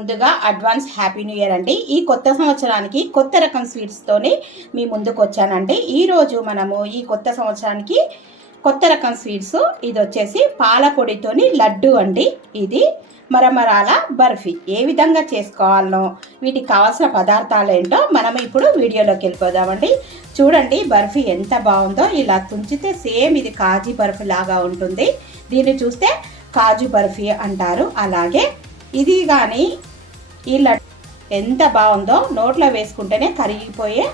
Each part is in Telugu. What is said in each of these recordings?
ముందుగా అడ్వాన్స్ హ్యాపీ న్యూ ఇయర్ అండి. ఈ కొత్త సంవత్సరానికి కొత్త రకం స్వీట్స్తోని మీ ముందుకు వచ్చానండి. ఈరోజు మనము ఈ కొత్త సంవత్సరానికి కొత్త రకం స్వీట్స్ ఇది వచ్చేసి పాల పొడితోని లడ్డు అండి. ఇది మరమరాల బర్ఫీ ఏ విధంగా చేసుకోవాలనో వీటికి కావాల్సిన పదార్థాలు ఏంటో మనం ఇప్పుడు వీడియోలోకి వెళ్ళిపోదామండి. చూడండి బర్ఫీ ఎంత బాగుందో. ఇలా తుంచితే సేమ్ ఇది కాజు బర్ఫీ లాగా ఉంటుంది. దీన్ని చూస్తే కాజు బర్ఫీ అంటారు. అలాగే ఇది కానీ ఈ లడ్డు ఎంత బాగుందో, నోట్లో వేసుకుంటేనే కరిగిపోయే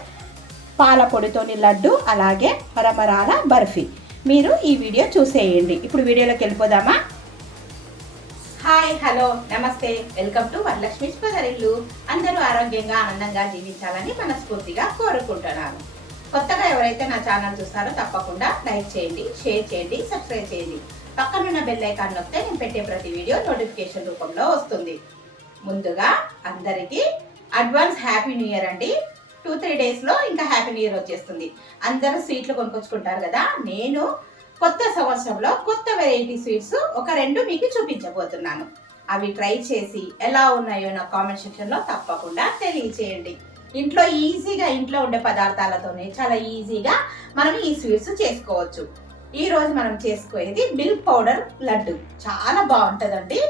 పాల పొడితోని లడ్డు, అలాగే మరమరాల బర్ఫీ. మీరు ఈ వీడియో చూసేయండి. ఇప్పుడు వీడియోలోకి వెళ్ళిపోదామా? హాయ్, హలో, నమస్తే, వెల్కమ్ టు వరలక్ష్మి స్పెషల్. అందరూ ఆరోగ్యంగా ఆనందంగా జీవించాలని మనస్ఫూర్తిగా కోరుకుంటున్నాను. కొత్తగా ఎవరైతే నా ఛానల్ చూస్తారో తప్పకుండా లైక్ చేయండి, షేర్ చేయండి, సబ్స్క్రైబ్ చేయండి. పక్కనున్న బెల్ ఐకాన్ నొక్కితే నేను పెట్టే ప్రతి వీడియో నోటిఫికేషన్ రూపంలో వస్తుంది. ముందుగా అందరికీ అడ్వాన్స్ హ్యాపీ న్యూ ఇయర్ అండి. 2-3 డేస్లో ఇంకా హ్యాపీ న్యూ ఇయర్ వచ్చేస్తుంది. అందరూ స్వీట్లు కొనుక్కొచ్చుకుంటారు కదా. నేను కొత్త సంవత్సరంలో కొత్త వెరైటీ స్వీట్స్ ఒక 2 మీకు చూపించబోతున్నాను. అవి ట్రై చేసి ఎలా ఉన్నాయో నా కామెంట్ సెక్షన్లో తప్పకుండా తెలియచేయండి. ఇంట్లో ఈజీగా, ఇంట్లో ఉండే పదార్థాలతోనే చాలా ఈజీగా మనం ఈ స్వీట్స్ చేసుకోవచ్చు. ఈ రోజు మనం చేసుకునేది మిల్క్ పౌడర్ లడ్డు. చాలా బాగుంటుందండి.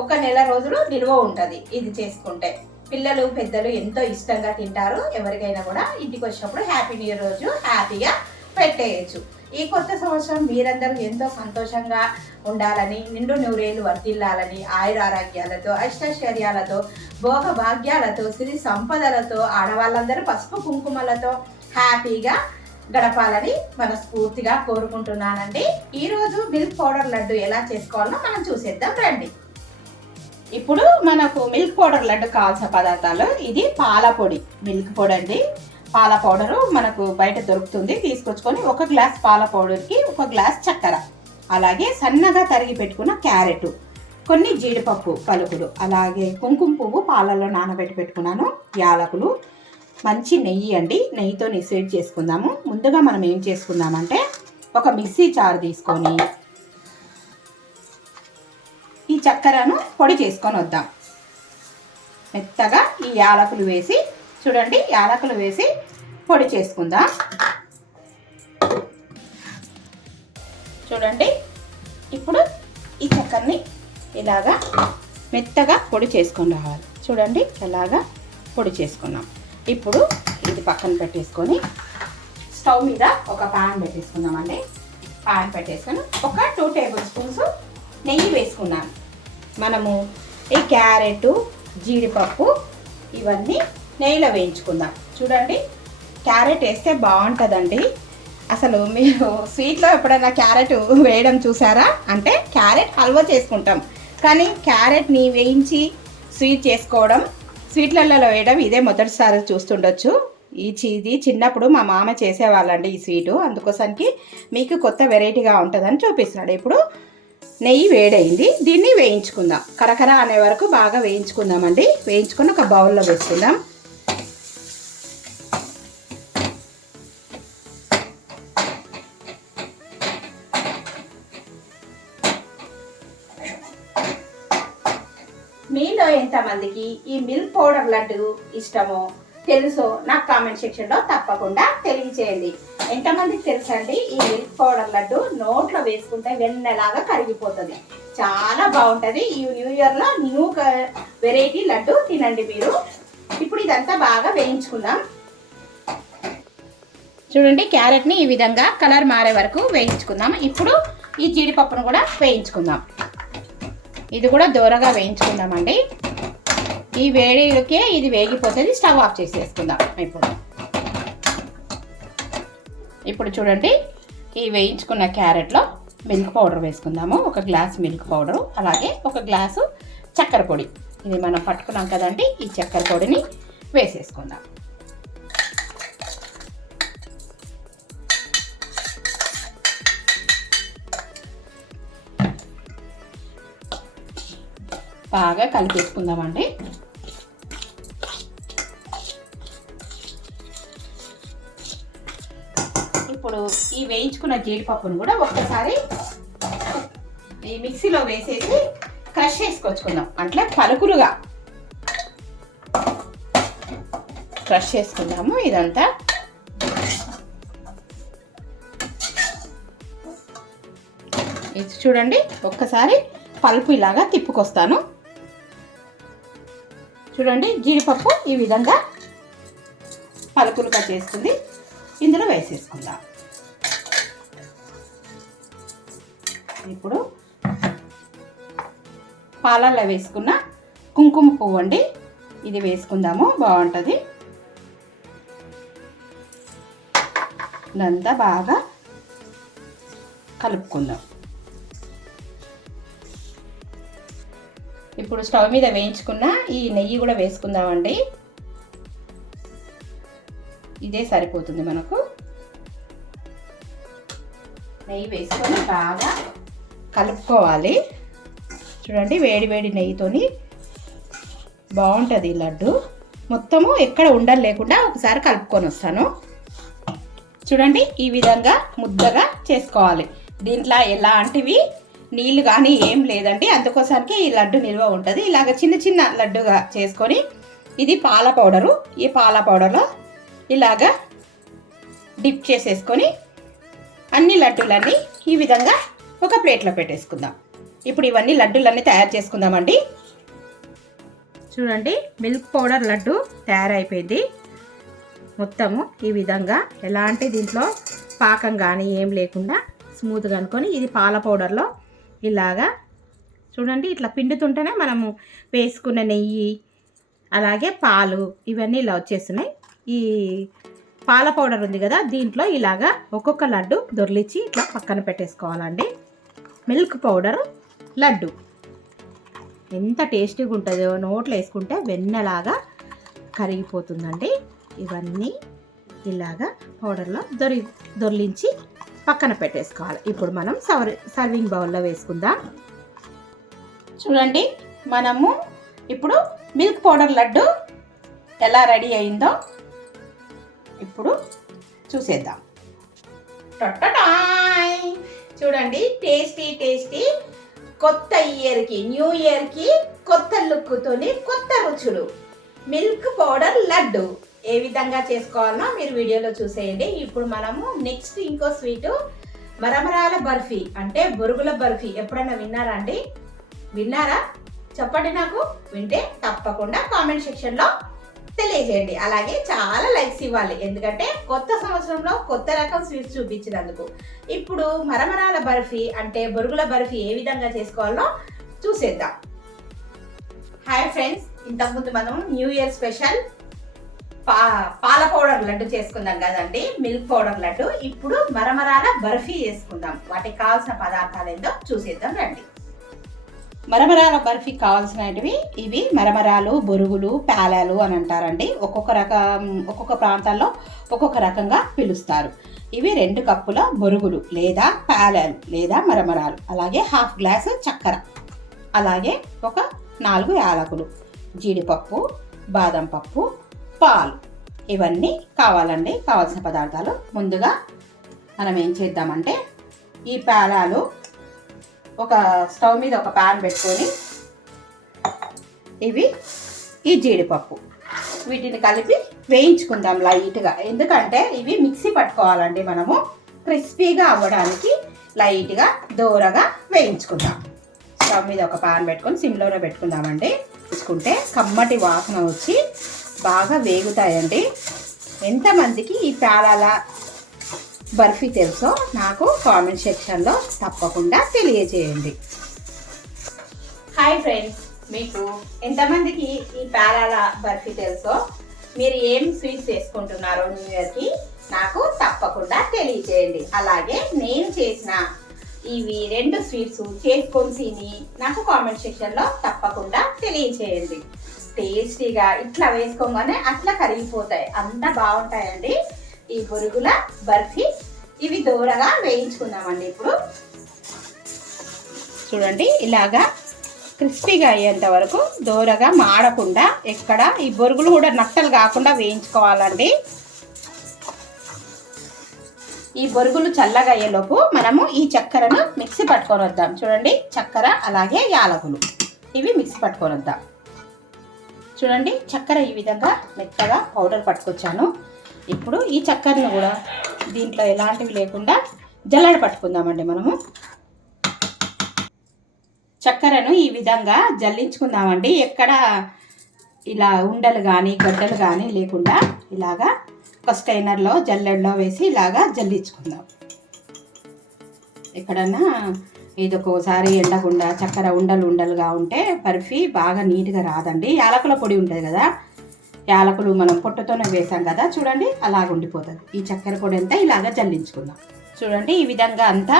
1 నెల రోజులు నిల్వ ఉంటుంది ఇది చేసుకుంటే. పిల్లలు పెద్దలు ఎంతో ఇష్టంగా తింటారు. ఎవరికైనా కూడా ఇంటికి వచ్చినప్పుడు హ్యాపీ న్యూ ఇయర్ రోజు హ్యాపీగా పెట్టేయచ్చు. ఈ కొత్త సంవత్సరం మీరందరూ ఎంతో సంతోషంగా ఉండాలని, నిండు నూరేళ్ళు వర్తిల్లాలని, ఆయురారోగ్యాలతో, అష్టైశ్వర్యాలతో, భోగ భాగ్యాలతో, సిరి సంపదలతో, ఆడవాళ్ళందరూ పసుపు కుంకుమలతో హ్యాపీగా గడపాలని మనస్ఫూర్తిగా కోరుకుంటున్నానండి. ఈరోజు మిల్క్ పౌడర్ లడ్డు ఎలా చేసుకోవాలో మనం చూసేద్దాం రండి. ఇప్పుడు మనకు మిల్క్ పౌడర్ లడ్డు కావాల్సిన పదార్థాలు, ఇది పాల పొడి, మిల్క్ పొడి అండి. పాల పౌడరు మనకు బయట దొరుకుతుంది. తీసుకొచ్చుకొని 1 గ్లాస్ పాల పౌడర్కి 1 గ్లాస్ చక్కెర, అలాగే సన్నగా తరిగి పెట్టుకున్న క్యారెట్, కొన్ని జీడిపప్పు పలుకులు, అలాగే కుంకుమ పువ్వు పాలలో నానబెట్టి పెట్టుకున్నాను, యాలకులు, మంచి నెయ్యి అండి. నెయ్యితో స్వీట్ చేసుకుందాము. ముందుగా మనం ఏం చేసుకుందామంటే ఒక మిక్సీ జార్ తీసుకొని ఈ చక్కెరను పొడి చేసుకొని వద్దాం. మెత్తగా ఈ యాలకులు వేసి, చూడండి యాలకులు వేసి పొడి చేసుకుందాం. చూడండి ఇప్పుడు ఈ చక్కెరని ఇలాగా మెత్తగా పొడి చేసుకొని రావాలి. చూడండి ఎలాగా పొడి చేసుకున్నాం. ఇప్పుడు ఇది పక్కన పెట్టేసుకొని స్టవ్ మీద ఒక పాన్ పెట్టేసుకుందామండి. పాన్ పెట్టేసుకొని ఒక 2 టేబుల్ స్పూన్స్ నెయ్యి వేసుకున్నాను. మనము ఈ క్యారెట్, జీడిపప్పు ఇవన్నీ నెయ్యిలో వేయించుకుందాం. చూడండి క్యారెట్ వేస్తే బాగుంటుందండి. అసలు మీరు స్వీట్లో ఎప్పుడైనా క్యారెట్ వేయడం చూసారా? అంటే క్యారెట్ హల్వా చేసుకుంటాం, కానీ క్యారెట్ని వేయించి స్వీట్ చేసుకోవడం, స్వీట్లలో వేయడం ఇదే మొదటిసారి చూస్తుండొచ్చు. ఇది చిన్నప్పుడు మా మామ చేసేవాళ్ళండి ఈ స్వీటు. అందుకోసానికి మీకు కొత్త వెరైటీగా ఉంటుందని చూపిస్తున్నాడు. ఇప్పుడు నెయ్యి వేడైంది, దీన్ని వేయించుకుందాం. కరకర అనే వరకు బాగా వేయించుకుందామండి. వేయించుకొని ఒక బౌల్లో వేసుకుందాం. మీలో ఎంతమందికి ఈ మిల్క్ పౌడర్ లడ్డు ఇష్టమో తెలుసో నాకు కామెంట్ సెక్షన్లో తప్పకుండా తెలియచేయండి. ఎంతమందికి తెలుసండి ఈ మిల్క్ పౌడర్ లడ్డు నోట్లో వేసుకుంటే వెన్నెలాగా కరిగిపోతుంది. చాలా బాగుంటుంది. ఈ న్యూ ఇయర్లో న్యూ వెరైటీ లడ్డు తినండి మీరు. ఇప్పుడు ఇదంతా బాగా వేయించుకుందాం. చూడండి క్యారెట్ని ఈ విధంగా కలర్ మారే వరకు వేయించుకుందాం. ఇప్పుడు ఈ జీడిపప్పును కూడా వేయించుకుందాం. ఇది కూడా దూరగా వేయించుకుందామండి. ఈ వేడికే ఇది వేగిపోతుంది. స్టవ్ ఆఫ్ చేసేసుకుందాం. ఇప్పుడు చూడండి ఈ వేయించుకున్న క్యారెట్లో మిల్క్ పౌడర్ వేసుకుందాము. 1 గ్లాస్ మిల్క్ పౌడరు, అలాగే 1 గ్లాసు చక్కెర పొడి. ఇది మనం పట్టుకున్నాం కదండి, ఈ చక్కెర పొడిని వేసేసుకుందాం. బాగా కలిపేసుకుందామండి. ఇప్పుడు ఈ వేయించుకున్న జీడిపప్పును కూడా ఒక్కసారి ఈ మిక్సీలో వేసేసి క్రష్ చేసుకొచ్చుకుందాం. అంటే పలుకులుగా క్రష్ చేసుకుందాము ఇదంతా. ఇది చూడండి, ఒక్కసారి పల్పు ఇలాగా తిప్పుకొస్తాను. చూడండి, జీడిపప్పు ఈ విధంగా పలుకులుగా చేస్తుంది. ఇందులో వేసేసుకుందాం. ఇప్పుడు పాలల్లో వేసుకున్న కుంకుమ పువ్వు అండి, ఇది వేసుకుందాము, బాగుంటుంది. ఇదంతా బాగా కలుపుకుందాం. ఇప్పుడు స్టవ్ మీద వేయించుకున్న ఈ నెయ్యి కూడా వేసుకుందామండి. ఇదే సరిపోతుంది మనకు. నెయ్యి వేసుకొని బాగా కలుపుకోవాలి. చూడండి, వేడి వేడి నెయ్యితోని బాగుంటుంది ఈ లడ్డు. మొత్తము ఎక్కడ ఉండలు లేకుండా ఒకసారి కలుపుకొని వస్తాను. చూడండి, ఈ విధంగా ముద్దగా చేసుకోవాలి. దీంట్లో ఎలాంటివి నీళ్ళు కానీ ఏం లేదండి, అందుకోసానికి ఈ లడ్డు నిల్వ ఉంటుంది. ఇలాగ చిన్న చిన్న లడ్డుగా చేసుకొని, ఇది పాల పౌడరు, ఈ పాల పౌడర్లో ఇలాగా డిప్ చేసేసుకొని అన్ని లడ్డూలన్నీ ఈ విధంగా ఒక ప్లేట్లో పెట్టేసుకుందాం. ఇప్పుడు ఇవన్నీ లడ్డూలన్నీ తయారు చేసుకుందామండి. చూడండి, మిల్క్ పౌడర్ లడ్డు తయారైపోయింది. మొత్తము ఈ విధంగా ఎలాంటి దీంట్లో పాకం కానీ ఏం లేకుండా స్మూత్గా అనుకొని, ఇది పాల పౌడర్లో ఇలాగా చూడండి ఇట్లా పిండుతుంటేనే మనము వేసుకున్న నెయ్యి అలాగే పాలు ఇవన్నీ ఇలా వచ్చేస్తున్నాయి. ఈ పాల పౌడర్ ఉంది కదా, దీంట్లో ఇలాగా ఒక్కొక్క లడ్డు దొర్లిచ్చి ఇట్లా పక్కన పెట్టేసుకోవాలండి. మిల్క్ పౌడర్ లడ్డు ఎంత టేస్టీగా ఉంటుందో, నోట్లో వేసుకుంటే వెన్నలాగా కరిగిపోతుందండి. ఇవన్నీ ఇలాగా పౌడర్లో దొర్లించి పక్కన పెట్టేసుకోవాలి. ఇప్పుడు మనం సర్వింగ్ బౌల్లో వేసుకుందాం. చూడండి, మనము ఇప్పుడు మిల్క్ పౌడర్ లడ్డు ఎలా రెడీ అయిందో ఇప్పుడు చూసేద్దాం. చూడండి, టేస్టీ టేస్టీ కొత్త ఇయర్కి, న్యూ ఇయర్కి కొత్త లుక్తోని కొత్త రుచులు మిల్క్ పౌడర్ లడ్డు ఏ విధంగా చేసుకోవాలనో మీరు వీడియోలో చూసేయండి. ఇప్పుడు మనము నెక్స్ట్ ఇంకో స్వీటు మరమరాల బర్ఫీ, అంటే బొరుగుల బర్ఫీ. ఎప్పుడైనా విన్నారా అండి? విన్నారా? చెప్పండి నాకు. వింటే తప్పకుండా కామెంట్ సెక్షన్లో తెలియజేయండి. అలాగే చాలా లైక్స్ ఇవ్వాలి, ఎందుకంటే కొత్త సంవత్సరంలో కొత్త రకం స్వీట్స్ చూపించినందుకు. ఇప్పుడు మరమరాల బర్ఫీ అంటే బొరుగుల బర్ఫీ ఏ విధంగా చేసుకోవాలో చూసేద్దాం. హాయ్ ఫ్రెండ్స్, ఇంతకుముందు మనం న్యూ ఇయర్ స్పెషల్ పాల పౌడర్ లడ్డు చేసుకుందాం కదండి, మిల్క్ పౌడర్ లడ్డు. ఇప్పుడు మరమరాల బర్ఫీ చేసుకుందాం. వాటికి కావాల్సిన పదార్థాలు ఏందో చూసేద్దాం రండి. మరమరాల బర్ఫీ కావాల్సినవి ఇవి మరమరాలు, బొరుగులు, పేలాలు అని అంటారండి. ఒక్కొక్క ప్రాంతాల్లో ఒక్కొక్క రకంగా పిలుస్తారు. ఇవి 2 కప్పుల బొరుగులు లేదా పేలాలు లేదా మరమరాలు, అలాగే 1/2 గ్లాసు చక్కెర, అలాగే ఒక 4 యాలకులు, జీడిపప్పు, బాదం పప్పు, పాలు, ఇవన్నీ కావాలండి. కావాల్సిన పదార్థాలు. ముందుగా మనం ఏం చేద్దామంటే, ఈ పేలాలు ఒక స్టవ్ మీద ఒక ప్యాన్ పెట్టుకొని, ఇవి ఈ జీడిపప్పు వీటిని కలిపి వేయించుకుందాం లైట్గా. ఎందుకంటే ఇవి మిక్సీ పట్టుకోవాలండి మనము, క్రిస్పీగా అవ్వడానికి లైట్గా దూరగా వేయించుకుందాం. స్టవ్ మీద ఒక ప్యాన్ పెట్టుకొని సిమ్లోనే పెట్టుకుందామండి. వేసుకుంటే కమ్మటి వాసన వచ్చి బాగా వేగుతాయండి. ఎంతమందికి ఈ పేలాల బర్ఫీ తెలుసో నాకు కామెంట్ సెక్షన్లో తప్పకుండా తెలియజేయండి. హాయ్ ఫ్రెండ్స్, మీకు ఎంతమందికి ఈ పేలాల బర్ఫీ తెలుసో, మీరు ఏం స్వీట్స్ చేసుకుంటున్నారో న్యూ ఇయర్కి నాకు తప్పకుండా తెలియజేయండి. అలాగే నేను చేసిన ఇవి 2 స్వీట్స్ చేసుకొని తిని నాకు కామెంట్ సెక్షన్లో తప్పకుండా తెలియజేయండి. టేస్టీగా ఇట్లా వేసుకోగానే అట్లా కరిగిపోతాయి, అంత బాగుంటాయండి ఈ బొరుగుల బర్ఫీ. ఇవి దూరగా వేయించుకుందామండి. ఇప్పుడు చూడండి, ఇలాగా క్రిస్పీగా అయ్యేంత వరకు దూరగా మాడకుండా, ఎక్కడ ఈ బొరుగులు కూడా నట్టలు కాకుండా వేయించుకోవాలండి. ఈ బొరుగులు చల్లగా అయ్యేలోపు మనము ఈ చక్కెరను మిక్సీ పట్టుకొని వద్దాం. చూడండి, చక్కెర అలాగే యాలకులు ఇవి మిక్సీ పట్టుకొని వద్దాం. చూడండి చక్కెర ఈ విధంగా మెత్తగా పౌడర్ పట్టుకొచ్చాను. ఇప్పుడు ఈ చక్కెరను కూడా దీంట్లో ఎలాంటివి లేకుండా జల్లెడ పట్టుకుందామండి. మనము చక్కెరను ఈ విధంగా జల్లించుకుందామండి. ఎక్కడ ఇలా ఉండలు కానీ గడ్డలు కానీ లేకుండా ఇలాగా ఒక స్టైనర్లో జల్లెడలో వేసి ఇలాగా జల్లించుకుందాం. ఎక్కడన్నా ఇదొకసారి ఎండకుండా చక్కెర ఉండలుగా ఉంటే బర్ఫీ బాగా నీట్గా రాదండి. యాలకుల పొడి ఉంటుంది కదా, యాలకులు మనం పొట్టుతోనే వేసాం కదా, చూడండి అలాగ ఉండిపోతుంది. ఈ చక్కెర పొడి అంతా ఇలాగ జల్లించుకుందాం. చూడండి ఈ విధంగా అంతా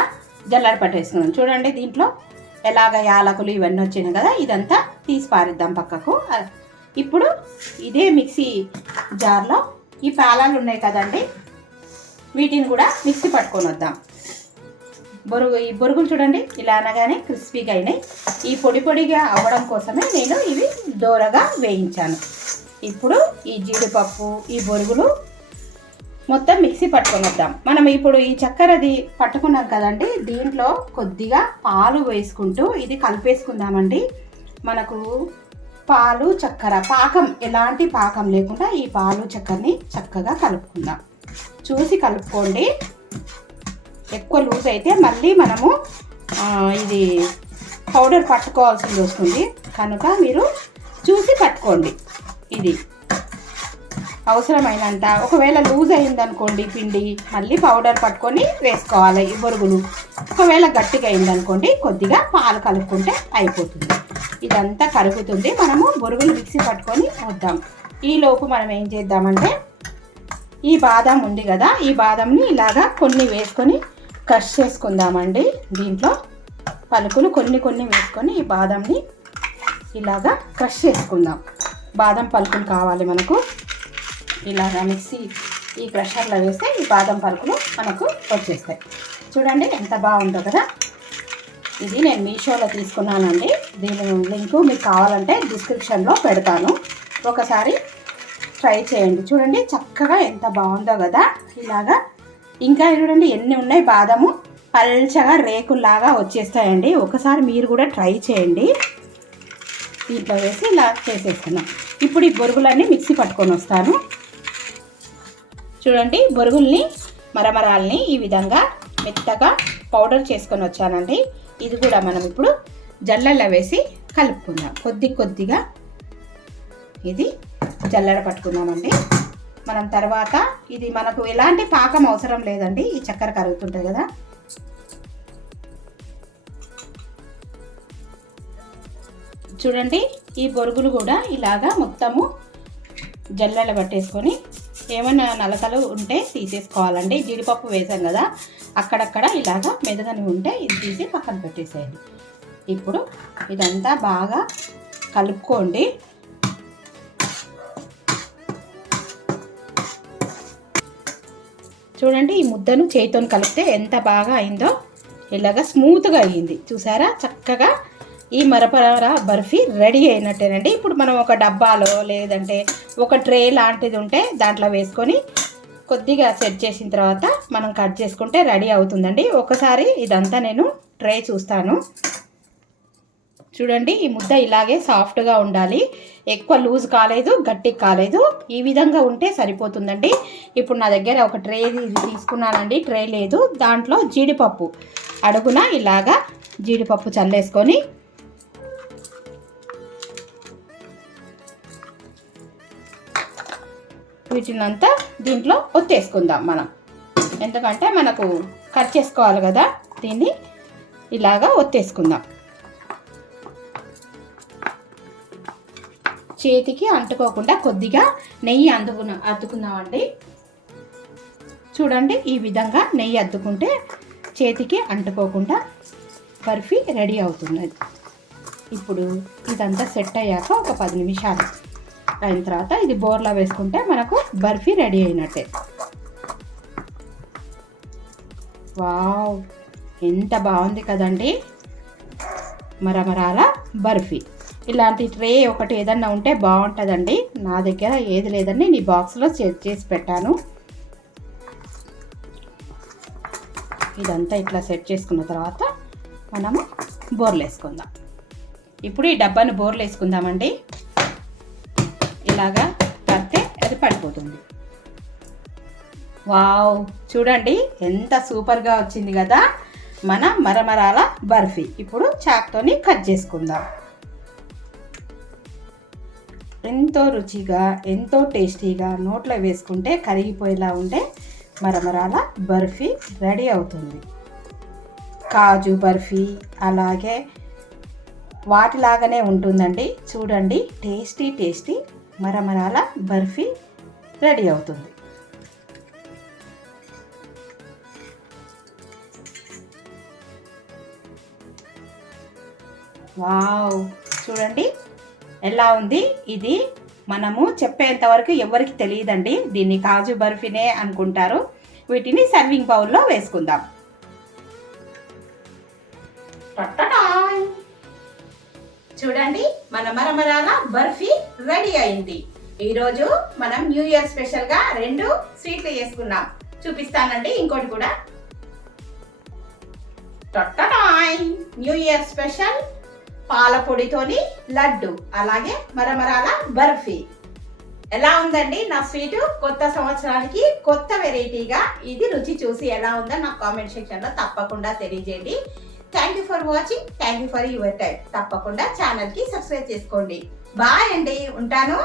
జల్లెడ పట్టేసుకుందాం. చూడండి దీంట్లో ఎలాగ యాలకులు ఇవన్నీ వచ్చినాయి కదా, ఇదంతా తీసి పారిద్దాం పక్కకు. ఇప్పుడు ఇదే మిక్సీ జార్లో ఈ పాలాలు ఉన్నాయి కదండి, వీటిని కూడా మిక్సీ పట్టుకొని వద్దాం. ఈ బొరుగులు చూడండి ఇలా అనగానే క్రిస్పీగా అయినాయి. ఈ పొడిగా అవ్వడం కోసమే నేను ఇవి దోరగా వేయించాను. ఇప్పుడు ఈ జీడిపప్పు ఈ బొరుగులు మొత్తం మిక్సీ పట్టుకొని వద్దాం. మనం ఇప్పుడు ఈ చక్కెరది పట్టుకున్నాం కదండి, దీంట్లో కొద్దిగా పాలు వేసుకుంటూ ఇది కలిపేసుకుందామండి. మనకు పాలు చక్కెర పాకం ఎలాంటి పాకం లేకుండా ఈ పాలు చక్కెరని చక్కగా కలుపుకుందాం. చూసి కలుపుకోండి. ఎక్కువ లూజ్ అయితే మళ్ళీ మనము ఇది పౌడర్ పట్టుకోవాల్సింది వస్తుంది, కనుక మీరు చూసి పట్టుకోండి. ఇది అవసరమైనంత. ఒకవేళ లూజ్ అయిందనుకోండి పిండి, మళ్ళీ పౌడర్ పట్టుకొని వేసుకోవాలి ఈ బొరుగులు. ఒకవేళ గట్టిగా అయిందనుకోండి కొద్దిగా పాలు కలుపుకుంటే అయిపోతుంది. ఇదంతా కరుగుతుంది, మనము బొరుగులు మిక్సీ పట్టుకొని వద్దాం. ఈలోపు మనం ఏం చేద్దామంటే ఈ బాదం ఉంది కదా, ఈ బాదంని ఇలాగా కొన్ని వేసుకొని క్రష్ చేసుకుందామండి. దీంట్లో పలుకులు కొన్ని వేసుకొని ఈ బాదంని ఇలాగా క్రష్ చేసుకుందాం. బాదం పలుకులు కావాలి మనకు. ఇలాగా మిక్సీ ఈ క్రషర్లో వేస్తే ఈ బాదం పలుకులు మనకు వచ్చేస్తాయి. చూడండి ఎంత బాగుందో కదా. ఇది నేను మీషోలో తీసుకున్నానండి. దీని లింకు మీకు కావాలంటే డిస్క్రిప్షన్లో పెడతాను, ఒకసారి ట్రై చేయండి. చూడండి చక్కగా ఎంత బాగుందో కదా. ఇలాగా ఇంకా చూడండి ఎన్ని ఉన్నాయి, బాదము పల్చగా రేకుల్లాగా వచ్చేస్తాయండి. ఒకసారి మీరు కూడా ట్రై చేయండి. దీంట్లో వేసి ఇలా చేసేస్తున్నాం. ఇప్పుడు ఈ బొరుగులన్నీ మిక్సీ పట్టుకొని వస్తాను. చూడండి బొరుగుల్ని మరమరాల్ని ఈ విధంగా మెత్తగా పౌడర్ చేసుకొని వచ్చానండి. ఇది కూడా మనం ఇప్పుడు జల్లెడలో వేసి కలుపుకుందాం. కొద్దిగా ఇది జల్లెడ పట్టుకుందామండి. మనం తర్వాత ఇది మనకు ఎలాంటి పాకం అవసరం లేదండి, ఈ చక్కెర కరుగుతుంటుంది కదా. చూడండి ఈ బొరుగులు కూడా ఇలాగా మొత్తము జల్లెడ పట్టేసుకొని ఏమైనా నలకలు ఉంటే తీసేసుకోవాలండి. జీడిపప్పు వేసాం కదా, అక్కడక్కడ ఇలాగా మెదగని ఉంటే ఇది తీసి పక్కన పెట్టేసేయండి. ఇప్పుడు ఇదంతా బాగా కలుపుకోండి. చూడండి ఈ ముద్దను చేతితో కలిపితే ఎంత బాగా అయిందో, ఇలాగా స్మూత్గా అయ్యింది. చూసారా చక్కగా ఈ మరపర బర్ఫీ రెడీ అయినట్టేనండి. ఇప్పుడు మనం ఒక డబ్బాలో లేదంటే ఒక ట్రే లాంటిది ఉంటే దాంట్లో వేసుకొని కొద్దిగా సెట్ చేసిన తర్వాత మనం కట్ చేసుకుంటే రెడీ అవుతుందండి. ఒకసారి ఇదంతా నేను ట్రై చూస్తాను. చూడండి ఈ ముద్ద ఇలాగే సాఫ్ట్గా ఉండాలి, ఎక్కువ లూజ్ కాలేదు గట్టిగా కాలేదు, ఈ విధంగా ఉంటే సరిపోతుందండి. ఇప్పుడు నా దగ్గర ఒక ట్రే తీసుకున్నానండి, ట్రే లేదు, దాంట్లో జీడిపప్పు అడుగున ఇలాగా జీడిపప్పు చల్లేసుకొని వీటినంతా దీంట్లో ఒత్తేసుకుందాం మనం. ఎందుకంటే మనకు కట్ చేసుకోవాలి కదా, దీన్ని ఇలాగా ఒత్తేసుకుందాం. చేతికి అంటుకోకుండా కొద్దిగా నెయ్యి అద్దుకుందామండి. చూడండి ఈ విధంగా నెయ్యి అద్దుకుంటే చేతికి అంటుకోకుండా బర్ఫీ రెడీ అవుతుంది. ఇప్పుడు ఇదంతా సెట్ అయ్యాక ఒక 10 నిమిషాలు అయిన తర్వాత ఇది బోర్లా వేసుకుంటే మనకు బర్ఫీ రెడీ అయినట్టే. వావ్ ఎంత బాగుంది కదండి మరమరాల బర్ఫీ. ఇలాంటి ట్రే ఒకటి ఏదన్నా ఉంటే బాగుంటుందండి. నా దగ్గర ఏది లేదండి, నీ బాక్స్లో సెట్ చేసి పెట్టాను. ఇదంతా ఇట్లా సెట్ చేసుకున్న తర్వాత మనము బోర్లు వేసుకుందాం. ఇప్పుడు ఈ డబ్బాను బోర్లు వేసుకుందామండి. ఇలాగా పడితే అది పడిపోతుంది. వావ్, చూడండి ఎంత సూపర్గా వచ్చింది కదా మన మరమరాల బర్ఫీ. ఇప్పుడు చాక్తోని కట్ చేసుకుందాం. ఎంతో రుచిగా ఎంతో టేస్టీగా నోట్లో వేసుకుంటే కరిగిపోయేలా ఉండే మరమరాల బర్ఫీ రెడీ అవుతుంది. కాజు బర్ఫీ అలాగే వాటిలాగానే ఉంటుందండి. చూడండి, టేస్టీ టేస్టీ మరమరాల బర్ఫీ రెడీ అవుతుంది. వావ్, చూడండి ఎలా ఉంది. ఇది మనము చెప్పేంత వరకు ఎవరికి తెలియదండి. దీన్ని కాజు బర్ఫీనే అనుకుంటారు. వీటిని సర్వింగ్ బౌల్లో వేసుకుందాం. చూడండి, మన మరమరాల బర్ఫీ రెడీ అయింది. ఈరోజు మనం న్యూ ఇయర్ స్పెషల్గా 2 స్వీట్లు చేసుకున్నాం. చూపిస్తానండి ఇంకోటి కూడా. న్యూ ఇయర్ స్పెషల్ పాల పొడితోని లడ్డు అలాగే మరమరాల బర్ఫీ. ఎలా ఉందండి నా స్వీటు? కొత్త సంవత్సరానికి కొత్త వెరైటీగా ఇది రుచి చూసి ఎలా ఉందో నాకు కామెంట్ సెక్షన్లో తప్పకుండా తెలియజేయండి. Thank you for watching. Thank you for your time. తప్పకుండా ఛానల్కి సబ్స్క్రైబ్ చేసుకోండి. బాయ్ అండి, ఉంటాను.